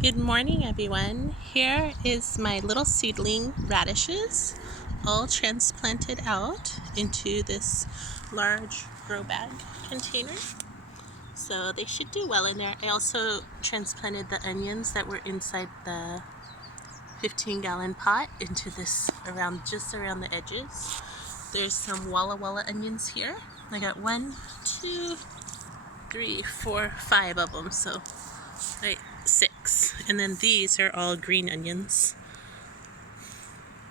Good morning, everyone. Here is my little seedling radishes, all transplanted out into this large grow bag container. So they should do well in there. I also transplanted the onions that were inside the 15-gallon pot into this just around the edges. There's some Walla Walla onions here. I got 1, 2, 3, 4, 5 of them. So right, 6. And then these are all green onions.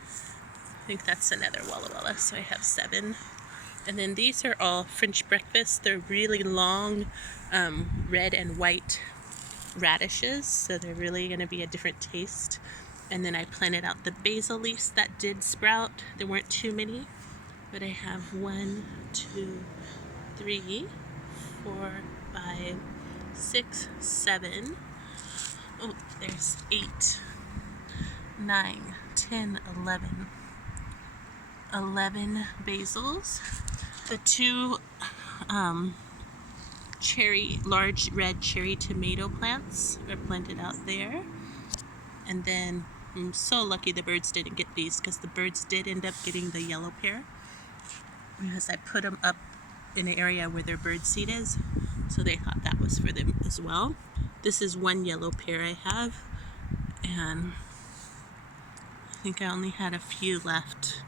I think that's another Walla Walla, so I have 7. And then these are all French breakfast. They're really long red and white radishes, so they're really going to be a different taste. And then I planted out the basil leaves that did sprout. There weren't too many, but I have 1, 2, 3, 4, 5, 6, 7. Oh, there's 8, 9, 10, 11. 11 basils. The 2 large red cherry tomato plants are planted out there. And then I'm so lucky the birds didn't get these, because the birds did end up getting the yellow pear, because I put them up in an area where their bird seed is, so they thought that was for them as well. This is 1 yellow pear I have, and I think I only had a few left.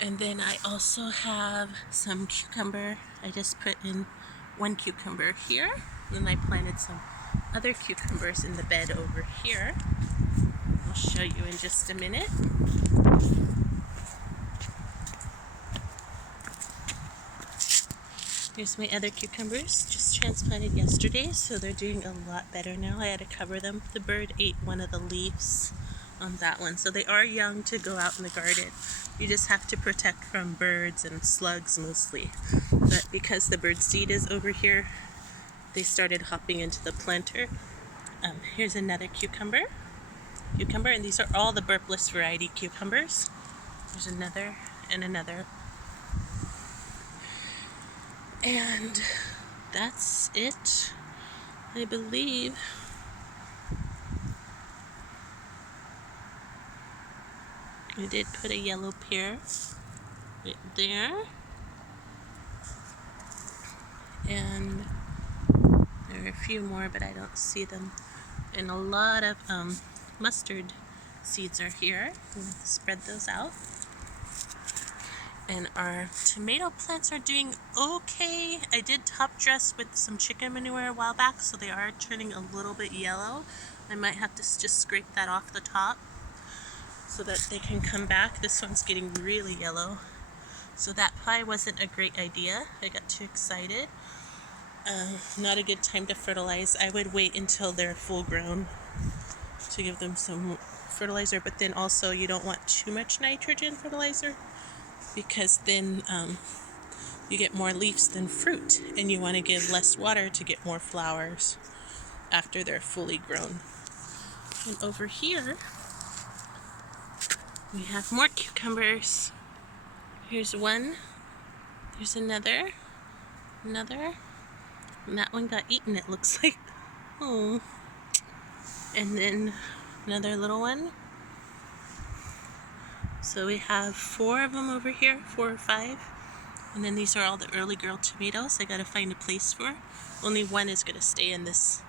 And then I also have some cucumber. I just put in 1 cucumber here. And then I planted some other cucumbers in the bed over here. I'll show you in just a minute. Here's my other cucumbers, just transplanted yesterday, so they're doing a lot better now. I had to cover them. The bird ate one of the leaves on that one, so they are young to go out in the garden. You just have to protect from birds and slugs mostly. But because the bird seed is over here, they started hopping into the planter. Here's another cucumber, and these are all the burpless variety cucumbers. There's another and another. And that's it, I believe. I did put a yellow pear right there. And there are a few more, but I don't see them. And a lot of mustard seeds are here. I'm going to spread those out. And our tomato plants are doing okay. I did top dress with some chicken manure a while back, so they are turning a little bit yellow. I might have to just scrape that off the top so that they can come back. This one's getting really yellow, so that probably wasn't a great idea. I got too excited. Not a good time to fertilize. I would wait until they're full grown to give them some fertilizer, but then also you don't want too much nitrogen fertilizer, because then you get more leaves than fruit, and you want to give less water to get more flowers after they're fully grown. And over here we have more cucumbers. Here's 1, there's another, and that one got eaten, it looks like. Oh. And then another little one. So we have 4 of them over here, 4 or 5. And then these are all the early girl tomatoes I gotta find a place for. Only 1 is gonna stay in this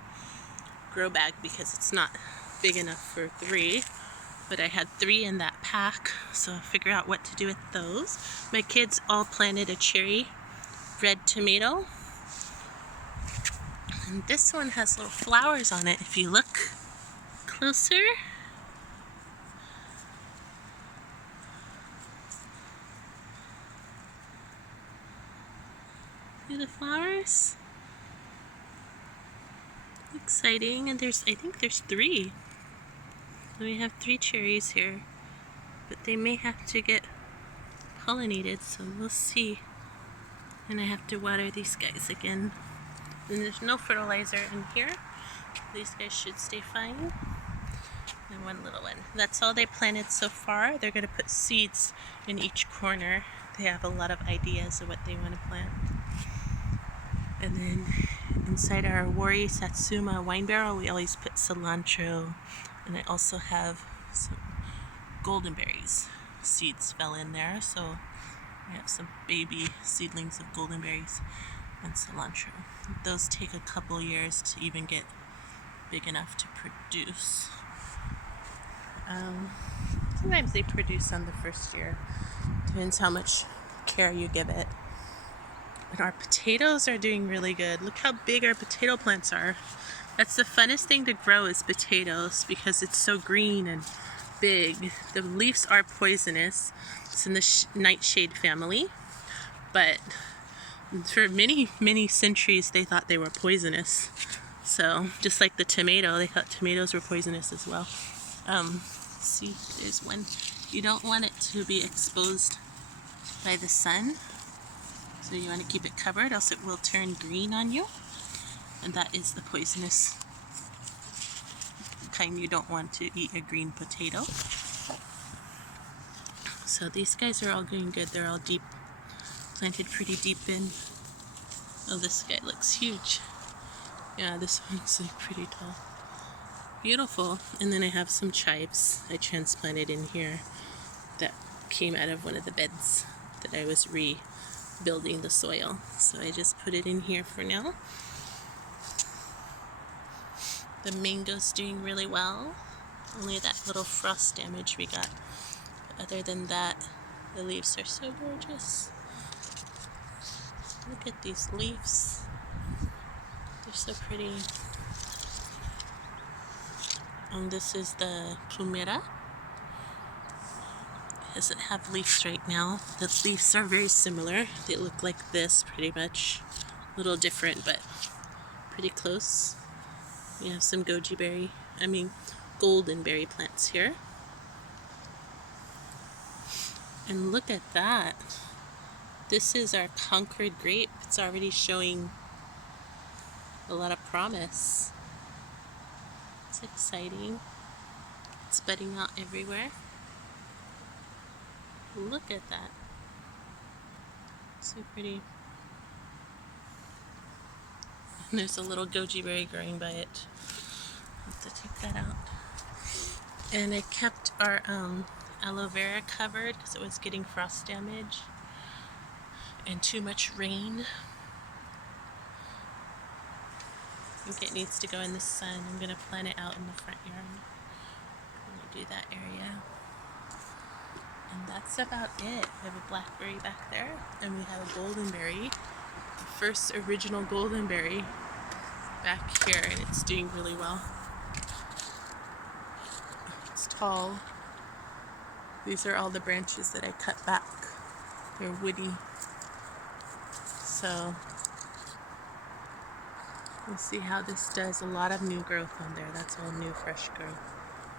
grow bag because it's not big enough for 3. But I had 3 in that pack, so I'll figure out what to do with those. My kids all planted a cherry red tomato. And this one has little flowers on it if you look closer. See the flowers? Exciting. And I think there's 3. So we have 3 cherries here, but they may have to get pollinated, so we'll see. And I have to water these guys again. And there's no fertilizer in here. These guys should stay fine. And 1 little one. That's all they planted so far. They're going to put seeds in each corner. They have a lot of ideas of what they want to plant. And then Inside our Wari Satsuma wine barrel, we always put cilantro, and I also have some goldenberries. Seeds fell in there, so we have some baby seedlings of goldenberries and cilantro. Those take a couple years to even get big enough to produce. Sometimes they produce on the first year. Depends how much care you give it. And our potatoes are doing really good. Look how big our potato plants are. That's the funnest thing to grow is potatoes because it's so green and big. The leaves are poisonous. It's in the nightshade family. But for many, many centuries, they thought they were poisonous. So just like the tomato, they thought tomatoes were poisonous as well. See, there's one. You don't want it to be exposed by the sun. So you want to keep it covered, else it will turn green on you. And that is the poisonous kind. You don't want to eat a green potato. So these guys are all doing good. They're all deep, planted pretty deep in. Oh, this guy looks huge. Yeah, this one's like pretty tall. Beautiful. And then I have some chives I transplanted in here that came out of one of the beds that I was rebuilding the soil. So I just put it in here for now. The mango's doing really well. Only that little frost damage we got. But other than that, the leaves are so gorgeous. Look at these leaves. They're so pretty. And this is the plumera. It doesn't have leaves right now. The leaves are very similar. They look like this pretty much. A little different, but pretty close. We have some goldenberry plants here. And look at that. This is our Concord grape. It's already showing a lot of promise. It's exciting. It's budding out everywhere. Look at that. So pretty. And there's a little goji berry growing by it. I'll have to take that out. And I kept our aloe vera covered because it was getting frost damage and too much rain. I think it needs to go in the sun. I'm going to plant it out in the front yard. I'm going to do that area. And that's about it. We have a blackberry back there, and we have a goldenberry, the first original goldenberry back here, and it's doing really well. It's tall. These are all the branches that I cut back. They're woody. So we'll see how this does. A lot of new growth on there. That's all new, fresh growth.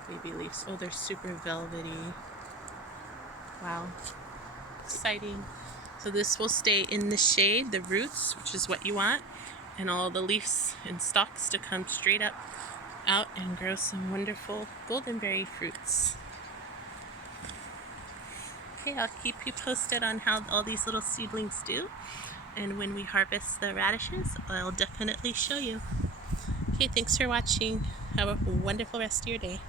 Baby leaves. Oh, they're super velvety. Wow. Exciting. So this will stay in the shade, the roots, which is what you want, and all the leaves and stalks to come straight up out and grow some wonderful goldenberry fruits. Okay, I'll keep you posted on how all these little seedlings do. And when we harvest the radishes, I'll definitely show you. Okay, thanks for watching. Have a wonderful rest of your day.